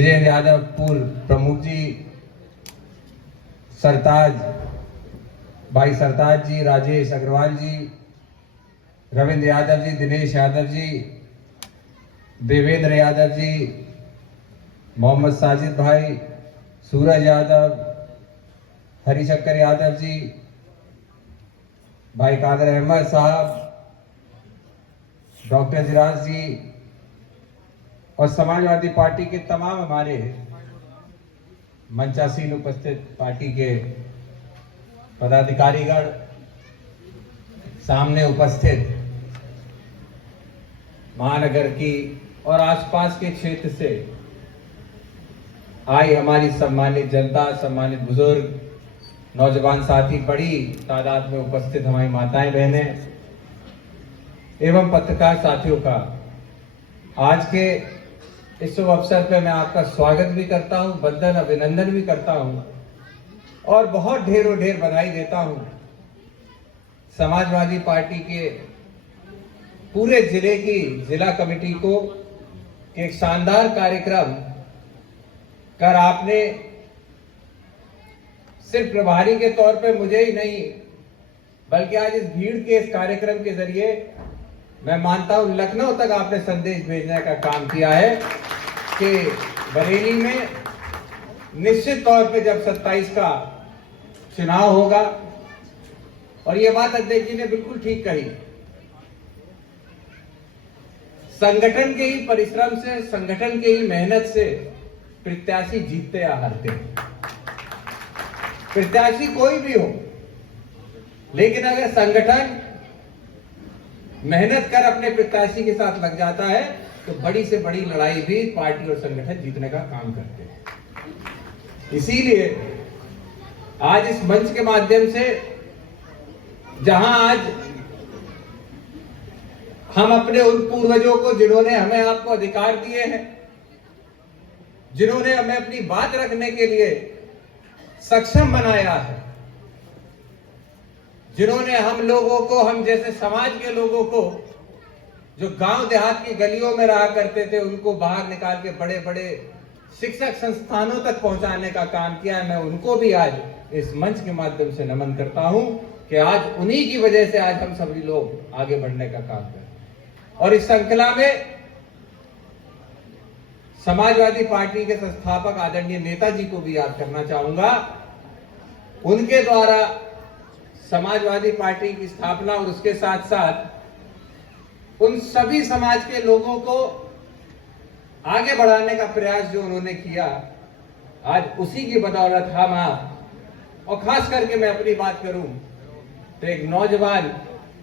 विजय यादव पूर्व प्रमुख जी, सरताज भाई सरताज जी, राजेश अग्रवाल जी, रविंद्र यादव जी, दिनेश यादव जी, देवेंद्र यादव जी, मोहम्मद साजिद भाई, सूरज यादव, हरिशंकर यादव जी, भाई कादर अहमद साहब, डॉक्टर जिराज जी और समाजवादी पार्टी के तमाम हमारे मंचासीन उपस्थित पार्टी के पदाधिकारीगण, सामने उपस्थित महानगर की और आसपास के क्षेत्र से आई हमारी सम्मानित जनता, सम्मानित बुजुर्ग, नौजवान साथी, बड़ी तादाद में उपस्थित हमारी माताएं बहनें एवं पत्रकार साथियों का आज के इस शुभ अवसर पर मैं आपका स्वागत भी करता हूं, वंदन अभिनंदन भी करता हूं और बहुत ढेरों ढेर बधाई देता हूं समाजवादी पार्टी के पूरे जिले की जिला कमेटी को कि एक शानदार कार्यक्रम कर आपने सिर्फ प्रभारी के तौर पे मुझे ही नहीं बल्कि आज इस भीड़ के इस कार्यक्रम के जरिए मैं मानता हूं लखनऊ तक आपने संदेश भेजने का काम किया है कि बरेली में निश्चित तौर पे जब 27 का चुनाव होगा, और ये बात अध्यक्ष जी ने बिल्कुल ठीक कही, संगठन के ही परिश्रम से, संगठन के ही मेहनत से प्रत्याशी जीतते या हारते हैं। प्रत्याशी कोई भी हो, लेकिन अगर संगठन मेहनत कर अपने प्रत्याशी के साथ लग जाता है तो बड़ी से बड़ी लड़ाई भी पार्टी और संगठन जीतने का काम करते हैं। इसीलिए आज इस मंच के माध्यम से जहां आज हम अपने उन पूर्वजों को जिन्होंने हमें आपको अधिकार दिए हैं, जिन्होंने हमें अपनी बात रखने के लिए सक्षम बनाया है, जिन्होंने हम लोगों को, हम जैसे समाज के लोगों को जो गांव देहात की गलियों में रहा करते थे, उनको बाहर निकाल के बड़े बड़े शिक्षक संस्थानों तक पहुंचाने का काम किया है, मैं उनको भी आज इस मंच के माध्यम से नमन करता हूं कि आज उन्हीं की वजह से आज हम सभी लोग आगे बढ़ने का काम कर रहे हैं। और इस श्रृंखला में समाजवादी पार्टी के संस्थापक आदरणीय नेताजी को भी याद करना चाहूंगा। उनके द्वारा समाजवादी पार्टी की स्थापना और उसके साथ साथ उन सभी समाज के लोगों को आगे बढ़ाने का प्रयास जो उन्होंने किया, आज उसी की बदौलत हम आप, और खास करके मैं अपनी बात करूं तो एक नौजवान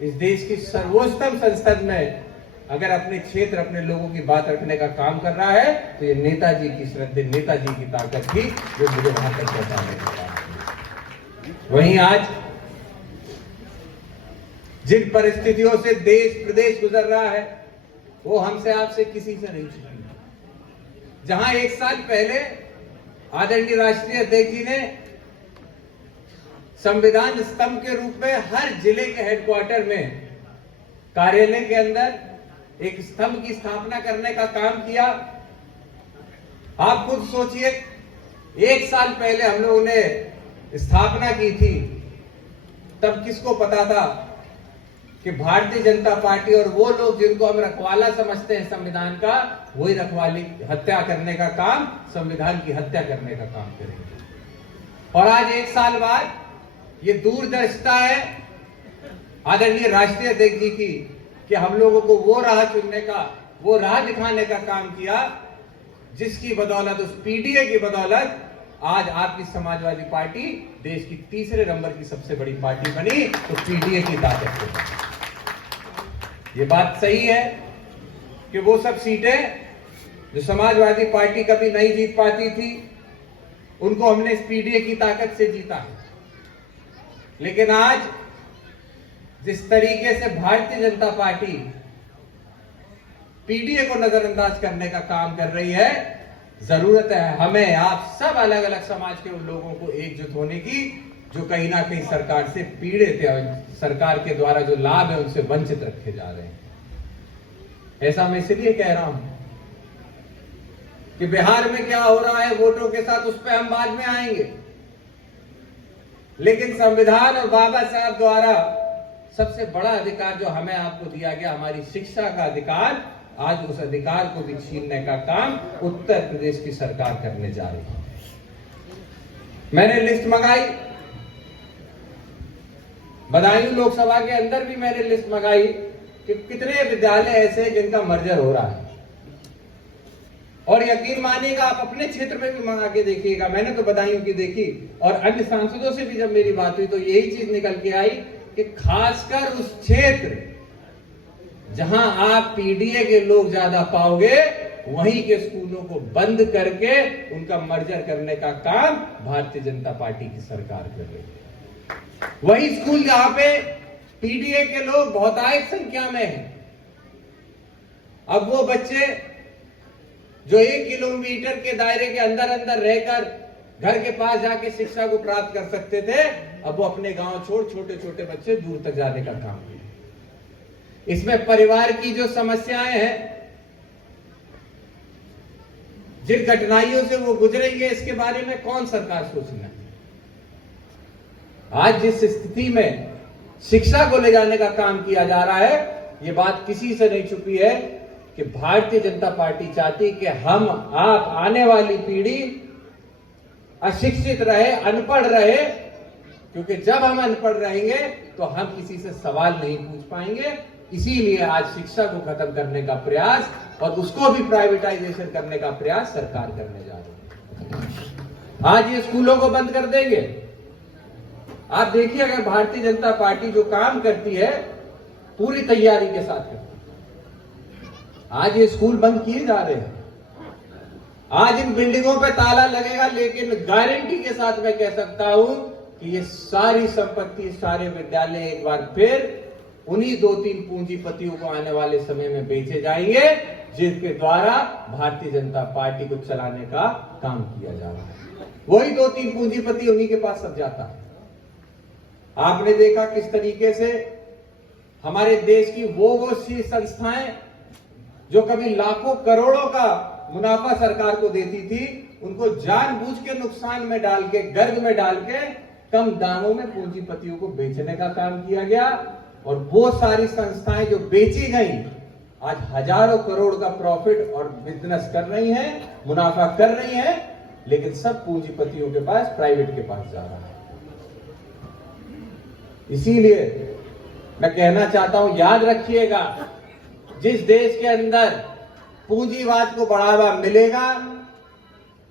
इस देश की सर्वोच्चतम संसद में अगर अपने क्षेत्र, अपने लोगों की बात रखने का काम कर रहा है तो ये नेताजी की श्रद्धा, नेताजी की ताकत थी जो मुझे वहां तक पहुंचाने का काम। वहीं आज जिन परिस्थितियों से देश प्रदेश गुजर रहा है वो हमसे आपसे किसी से नहीं छुपी। जहां एक साल पहले आदरणीय राष्ट्रीय अध्यक्ष जी ने संविधान स्तंभ के रूप में हर जिले के हेडक्वार्टर में, कार्यालय के अंदर एक स्तंभ की स्थापना करने का काम किया। आप खुद सोचिए, एक साल पहले हम लोगों ने स्थापना की थी, तब किसको पता था कि भारतीय जनता पार्टी और वो लोग जिनको हम रखवाला समझते हैं संविधान का, वही रखवाली हत्या करने का काम, संविधान की हत्या करने का काम करेंगे। और आज एक साल बाद ये दूरदर्शिता है आदरणीय राष्ट्रीय अध्यक्ष जी की कि हम लोगों को वो राह चुनने का, वो राह दिखाने का काम किया जिसकी बदौलत, उस पीडीए की बदौलत आज आपकी समाजवादी पार्टी देश की तीसरे नंबर की सबसे बड़ी पार्टी बनी। तो पीडीए की ताकत से ये बात सही है कि वो सब सीटें जो समाजवादी पार्टी कभी नहीं जीत पाती थी, उनको हमने इस पीडीए की ताकत से जीता है। लेकिन आज जिस तरीके से भारतीय जनता पार्टी पीडीए को नजरअंदाज करने का काम कर रही है, जरूरत है हमें, आप सब अलग अलग समाज के उन लोगों को एकजुट होने की जो कहीं ना कहीं सरकार से पीड़ित है, सरकार के द्वारा जो लाभ है उनसे वंचित रखे जा रहे हैं। ऐसा मैं इसलिए कह रहा हूं कि बिहार में क्या हो रहा है वोटों के साथ, उस पर हम बाद में आएंगे। लेकिन संविधान और बाबा साहब द्वारा सबसे बड़ा अधिकार जो हमें आपको दिया गया, हमारी शिक्षा का अधिकार, आज उस अधिकार को भी छीनने का काम उत्तर प्रदेश की सरकार करने जा रही है। मैंने लिस्ट मंगाई, बदायूं लोकसभा के अंदर भी मैंने लिस्ट मंगाई कि कितने विद्यालय ऐसे जिनका मर्जर हो रहा है, और यकीन मानिएगा आप अपने क्षेत्र में भी मंगा के देखिएगा। मैंने तो बदायूं की देखी, और अन्य सांसदों से भी जब मेरी बात हुई तो यही चीज निकल के आई कि खासकर उस क्षेत्र जहां आप पीडीए के लोग ज्यादा पाओगे, वहीं के स्कूलों को बंद करके उनका मर्जर करने का काम भारतीय जनता पार्टी की सरकार कर रही है। वही स्कूल जहां पे पीडीए के लोग बहुतायत संख्या में हैं, अब वो बच्चे जो 1 किलोमीटर के दायरे के अंदर अंदर रहकर घर के पास जाके शिक्षा को प्राप्त कर सकते थे, अब वो अपने गांव छोड़ छोटे छोटे बच्चे दूर तक जाने का काम किया। इसमें परिवार की जो समस्याएं हैं, जिन कठिनाइयों से वो गुजरेंगे, इसके बारे में कौन सरकार सोचना है। आज जिस स्थिति में शिक्षा को ले जाने का काम किया जा रहा है, ये बात किसी से नहीं छुपी है कि भारतीय जनता पार्टी चाहती कि हम आप आने वाली पीढ़ी अशिक्षित रहे, अनपढ़ रहे, क्योंकि जब हम अनपढ़ रहेंगे तो हम किसी से सवाल नहीं पूछ पाएंगे। इसीलिए आज शिक्षा को खत्म करने का प्रयास और उसको भी प्राइवेटाइजेशन करने का प्रयास सरकार करने जा रही है। आज ये स्कूलों को बंद कर देंगे। आप देखिए, अगर भारतीय जनता पार्टी जो काम करती है पूरी तैयारी के साथ करती है। आज ये स्कूल बंद किए जा रहे हैं, आज इन बिल्डिंगों पे ताला लगेगा, लेकिन गारंटी के साथ मैं कह सकता हूं कि ये सारी संपत्ति, सारे विद्यालय एक बार फिर उन्हीं 2-3 पूंजीपतियों को आने वाले समय में बेचे जाएंगे, जिनके द्वारा भारतीय जनता पार्टी को चलाने का काम किया जा रहा है। वही 2-3 पूंजीपति, उन्हीं के पास सब जाता है। आपने देखा किस तरीके से हमारे देश की वो सी संस्थाएं जो कभी लाखों करोड़ों का मुनाफा सरकार को देती थी, उनको जानबूझ के नुकसान में डाल के, गर्द में डाल के कम दामों में पूंजीपतियों को बेचने का काम किया गया। और वो सारी संस्थाएं जो बेची गई, आज हजारों करोड़ का प्रॉफिट और बिजनेस कर रही हैं, मुनाफा कर रही हैं, लेकिन सब पूंजीपतियों के पास, प्राइवेट के पास जा रहा है। इसीलिए मैं कहना चाहता हूं, याद रखिएगा, जिस देश के अंदर पूंजीवाद को बढ़ावा मिलेगा,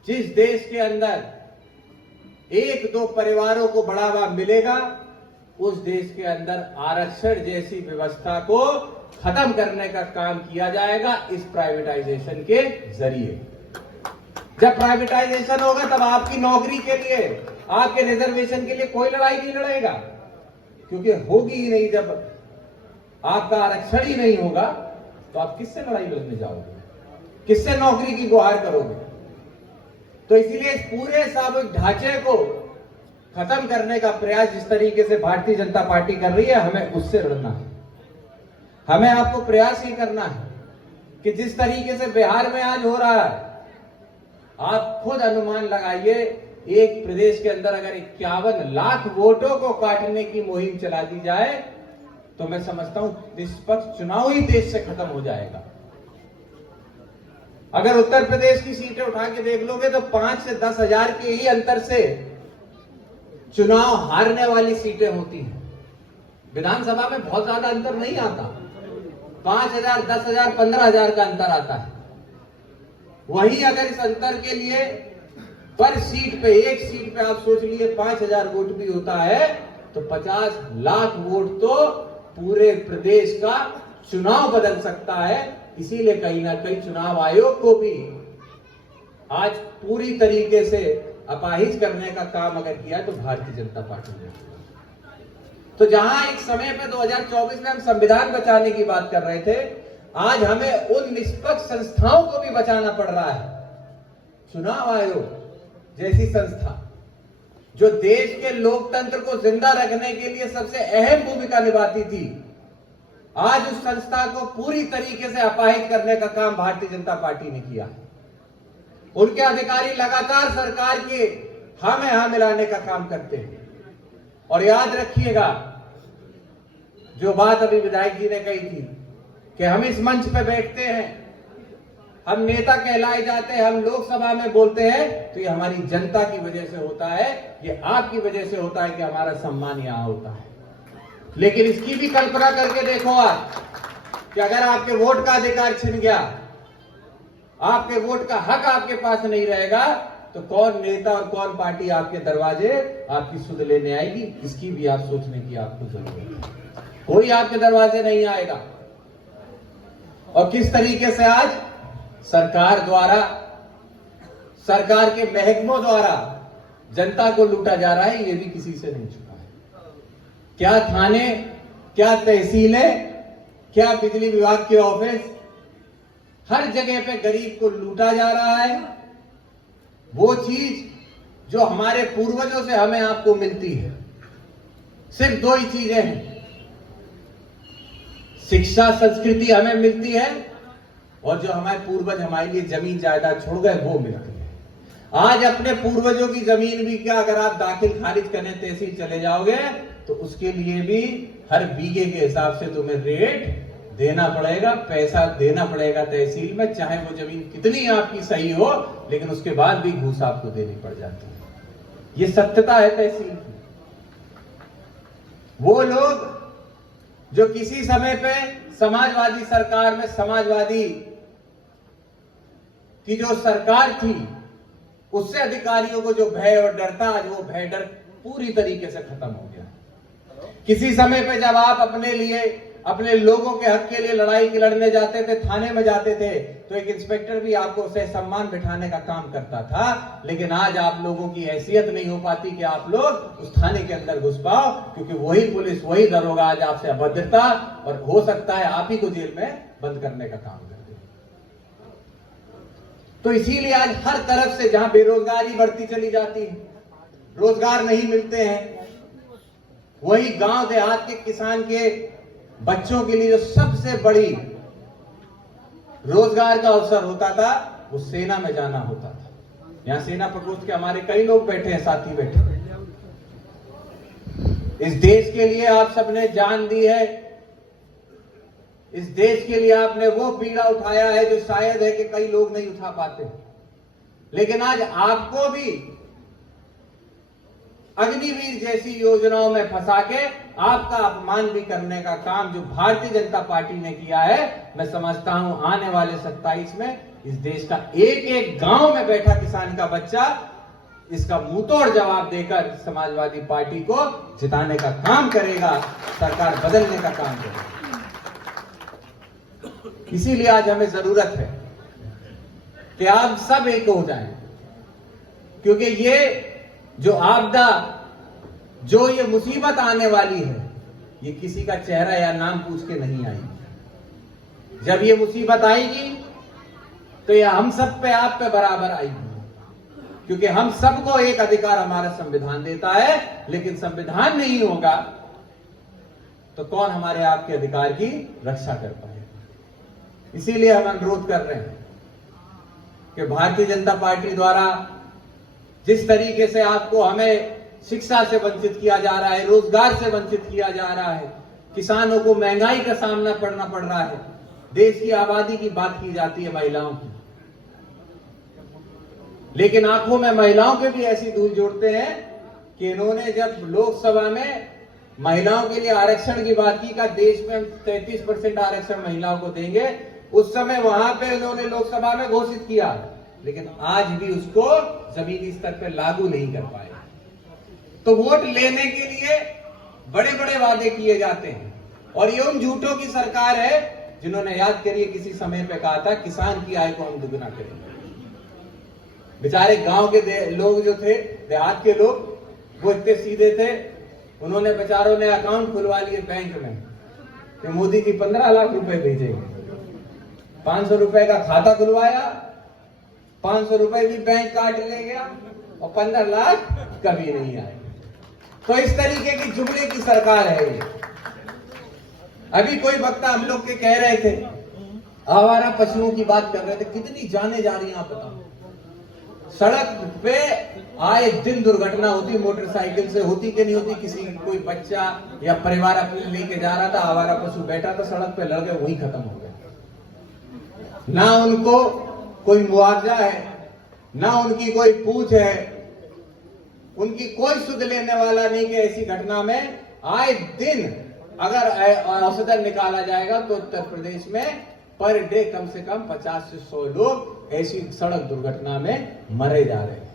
जिस देश के अंदर 1-2 परिवारों को बढ़ावा मिलेगा, उस देश के अंदर आरक्षण जैसी व्यवस्था को खत्म करने का काम किया जाएगा इस प्राइवेटाइजेशन के जरिए। जब प्राइवेटाइजेशन होगा तब आपकी नौकरी के लिए, आपके रिजर्वेशन के लिए कोई लड़ाई नहीं लड़ेगा, क्योंकि होगी ही नहीं। जब आपका आरक्षण ही नहीं होगा तो आप किससे लड़ाई लड़ने जाओगे, किससे नौकरी की गुहार करोगे। तो इसीलिए इस पूरे सामूहिक ढांचे को खत्म करने का प्रयास जिस तरीके से भारतीय जनता पार्टी कर रही है, हमें उससे लड़ना है। हमें आपको प्रयास ये करना है कि जिस तरीके से बिहार में आज हो रहा है, आप खुद अनुमान लगाइए, एक प्रदेश के अंदर अगर 51 लाख वोटों को काटने की मुहिम चला दी जाए तो मैं समझता हूं निष्पक्ष चुनाव ही देश से खत्म हो जाएगा। अगर उत्तर प्रदेश की सीटें उठा के देख लोगे तो 5 से 10 हजार के ही अंतर से चुनाव हारने वाली सीटें होती हैं। विधानसभा में बहुत ज्यादा अंतर नहीं आता, 5,000, 10,000, 15,000 का अंतर आता है। वही अगर इस अंतर के लिए पर सीट पे, एक सीट पे आप सोच लीजिए 5,000 वोट भी होता है तो 50 लाख वोट तो पूरे प्रदेश का चुनाव बदल सकता है। इसीलिए कहीं ना कहीं चुनाव आयोग को भी आज पूरी तरीके से अपाहिज करने का काम अगर किया तो भारतीय जनता पार्टी ने। तो जहां एक समय पे 2024 में हम संविधान बचाने की बात कर रहे थे, आज हमें उन निष्पक्ष संस्थाओं को भी बचाना पड़ रहा है। चुनाव आयोग जैसी संस्था जो देश के लोकतंत्र को जिंदा रखने के लिए सबसे अहम भूमिका निभाती थी, आज उस संस्था को पूरी तरीके से अपाहिज करने का काम भारतीय जनता पार्टी ने किया है। उनके अधिकारी लगातार सरकार के हाँ में हाँ मिलाने का काम करते हैं। और याद रखिएगा, जो बात अभी विधायक जी ने कही थी कि हम इस मंच पे बैठते हैं, हम नेता कहलाए जाते हैं, हम लोकसभा में बोलते हैं, तो ये हमारी जनता की वजह से होता है, ये आपकी वजह से होता है कि हमारा सम्मान यहां होता है। लेकिन इसकी भी कल्पना करके देखो आप कि अगर आपके वोट का अधिकार छिन गया, आपके वोट का हक आपके पास नहीं रहेगा, तो कौन नेता और कौन पार्टी आपके दरवाजे आपकी सुध लेने आएगी? इसकी भी आप सोचने की आपको जरूरत है। कोई आपके दरवाजे नहीं आएगा। और किस तरीके से आज सरकार द्वारा, सरकार के महकमों द्वारा जनता को लूटा जा रहा है, ये भी किसी से नहीं छुपा है। क्या थाने, क्या तहसीलें, क्या बिजली विभाग के ऑफिस, हर जगह पे गरीब को लूटा जा रहा है। वो चीज जो हमारे पूर्वजों से हमें आपको मिलती है, सिर्फ दो ही चीजें हैं, शिक्षा संस्कृति हमें मिलती है, और जो हमारे पूर्वज हमारे लिए जमीन जायदाद छोड़ गए वो मिलती है। आज अपने पूर्वजों की जमीन भी क्या, अगर आप दाखिल खारिज करने तहसील चले जाओगे तो उसके लिए भी हर बीघे के हिसाब से तुम्हें रेट देना पड़ेगा, पैसा देना पड़ेगा तहसील में, चाहे वो जमीन कितनी आपकी सही हो, लेकिन उसके बाद भी घूस आपको देनी पड़ जाती है। ये सत्यता है तहसील की। वो लोग जो किसी समय पे समाजवादी सरकार में, समाजवादी की जो सरकार थी, उससे अधिकारियों को जो भय और डर था, आज वो भय डर पूरी तरीके से खत्म हो गया। किसी समय पे जब आप अपने लिए, अपने लोगों के हक के लिए लड़ाई की लड़ने जाते थे, थाने में जाते थे, तो एक इंस्पेक्टर भी आपको उसे सम्मान बिठाने का काम करता था। लेकिन आज आप लोगों की हैसियत नहीं हो पाती कि आप लोग उस थाने के अंदर घुस पाओ, क्योंकि वही पुलिस, वही दरोगा आज आपसे अभद्रता, और हो सकता है आप ही को जेल में बंद करने का काम कर दे। तो इसीलिए आज हर तरफ से जहां बेरोजगारी बढ़ती चली जाती है, रोजगार नहीं मिलते हैं, वही गांव देहात के किसान के बच्चों के लिए जो सबसे बड़ी रोजगार का अवसर होता था, वो सेना में जाना होता था। यहां सेना प्रकोष्ठ के हमारे कई लोग बैठे हैं, साथी बैठे हैं। इस देश के लिए आप सबने जान दी है, इस देश के लिए आपने वो पीड़ा उठाया है जो शायद है कि कई लोग नहीं उठा पाते। लेकिन आज आपको भी अग्निवीर जैसी योजनाओं में फंसा के आपका अपमान भी करने का काम जो भारतीय जनता पार्टी ने किया है, मैं समझता हूं आने वाले 27 में इस देश का एक एक गांव में बैठा किसान का बच्चा इसका मुंहतोड़ जवाब देकर समाजवादी पार्टी को जिताने का काम करेगा, सरकार बदलने का काम करेगा। इसीलिए आज हमें जरूरत है कि आप सब एक हो जाएं, क्योंकि ये जो आपदा, जो ये मुसीबत आने वाली है, ये किसी का चेहरा या नाम पूछ के नहीं आएगी। जब ये मुसीबत आएगी तो ये हम सब पे, आप पे बराबर आएगी, क्योंकि हम सबको एक अधिकार हमारा संविधान देता है। लेकिन संविधान नहीं होगा तो कौन हमारे आपके अधिकार की रक्षा कर पाएगा? इसीलिए हम अनुरोध कर रहे हैं कि भारतीय जनता पार्टी द्वारा जिस तरीके से आपको, हमें शिक्षा से वंचित किया जा रहा है, रोजगार से वंचित किया जा रहा है, किसानों को महंगाई का सामना करना पड़ रहा है, देश की आबादी की बात की जाती है महिलाओं की, लेकिन आंखों में महिलाओं के भी ऐसी धूल जोड़ते हैं कि इन्होंने जब लोकसभा में महिलाओं के लिए आरक्षण की बात की, का देश में हम 33% आरक्षण महिलाओं को देंगे, उस समय वहां पे इन्होंने लोकसभा में घोषित किया, लेकिन आज भी उसको जमीनी स्तर पर लागू नहीं कर पाए। तो वोट लेने के लिए बड़े बड़े वादे किए जाते हैं, और ये उन झूठों की सरकार है जिन्होंने, याद करिए, किसी समय पे कहा था किसान की आय को हम दुगना करेंगे। बेचारे गांव के लोग जो थे, देहात के लोग, वो इतने सीधे थे, उन्होंने बेचारों ने अकाउंट खुलवा लिए बैंक में कि मोदी जी 15 लाख रुपए भेजेंगे। 500 रुपए का खाता खुलवाया, 500 रुपए भी बैंक काट ले गया, और 15 लाख कभी नहीं आए। तो इस तरीके की जुमले की सरकार है ये। अभी कोई वक्ता हम लोग के कह रहे थे, आवारा पशुओं की बात कर रहे थे, कितनी जाने जा रही हैं आप बताओ। सड़क पे आए दिन दुर्घटना होती, मोटरसाइकिल से होती कि नहीं होती। किसी कोई बच्चा या परिवार अपने लेके जा रहा था, आवारा पशु बैठा था सड़क पे, लड़ गए, वही खत्म हो गया। ना उनको कोई मुआवजा है, ना उनकी कोई पूछ है, उनकी कोई सुध लेने वाला नहीं कि ऐसी घटना में आए दिन अगर औसतन निकाला जाएगा तो उत्तर प्रदेश में पर डे कम से कम 50 से 100 लोग ऐसी सड़क दुर्घटना में मरे जा रहे हैं।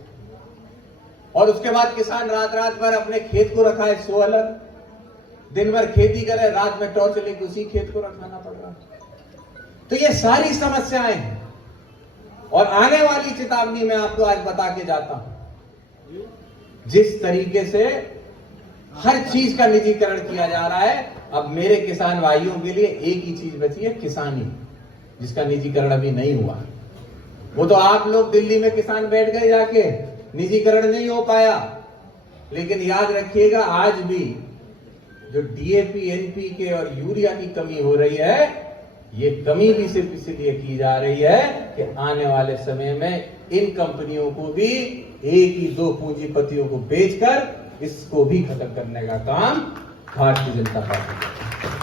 और उसके बाद किसान रात रात भर अपने खेत को रखा है सोलर, दिन भर खेती करे, रात में टॉर्च लेकर उसी खेत को रखाना पड़ रहा। तो ये सारी समस्याएं हैं। और आने वाली चेतावनी मैं आपको आज बता के जाता हूं, जिस तरीके से हर चीज का निजीकरण किया जा रहा है, अब मेरे किसान भाइयों के लिए एक ही चीज बची है, किसानी, जिसका निजीकरण अभी नहीं हुआ। वो तो आप लोग दिल्ली में किसान बैठ गए जाके, निजीकरण नहीं हो पाया। लेकिन याद रखिएगा, आज भी जो डीएपी, एनपीके और यूरिया की कमी हो रही है, ये कमी भी सिर्फ इसलिए की जा रही है कि आने वाले समय में इन कंपनियों को भी एक ही दो पूंजीपतियों को बेचकर इसको भी खत्म करने का काम भारतीय जनता पार्टी करती है।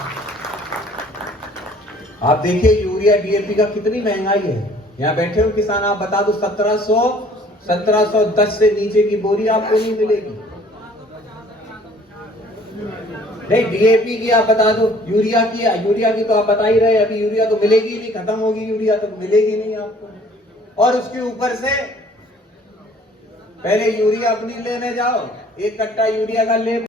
आप देखिए यूरिया डीएपी का कितनी महंगाई है। यहां बैठे हो किसान, आप बता दो 1710 से नीचे की बोरी आपको नहीं मिलेगी। नहीं, डीएपी की आप बता दो, यूरिया की तो आप बता ही रहे, अभी यूरिया तो मिलेगी नहीं, खत्म होगी यूरिया तो मिलेगी नहीं आपको। और उसके ऊपर से पहले यूरिया अपनी लेने जाओ, 1 कट्टा यूरिया का ले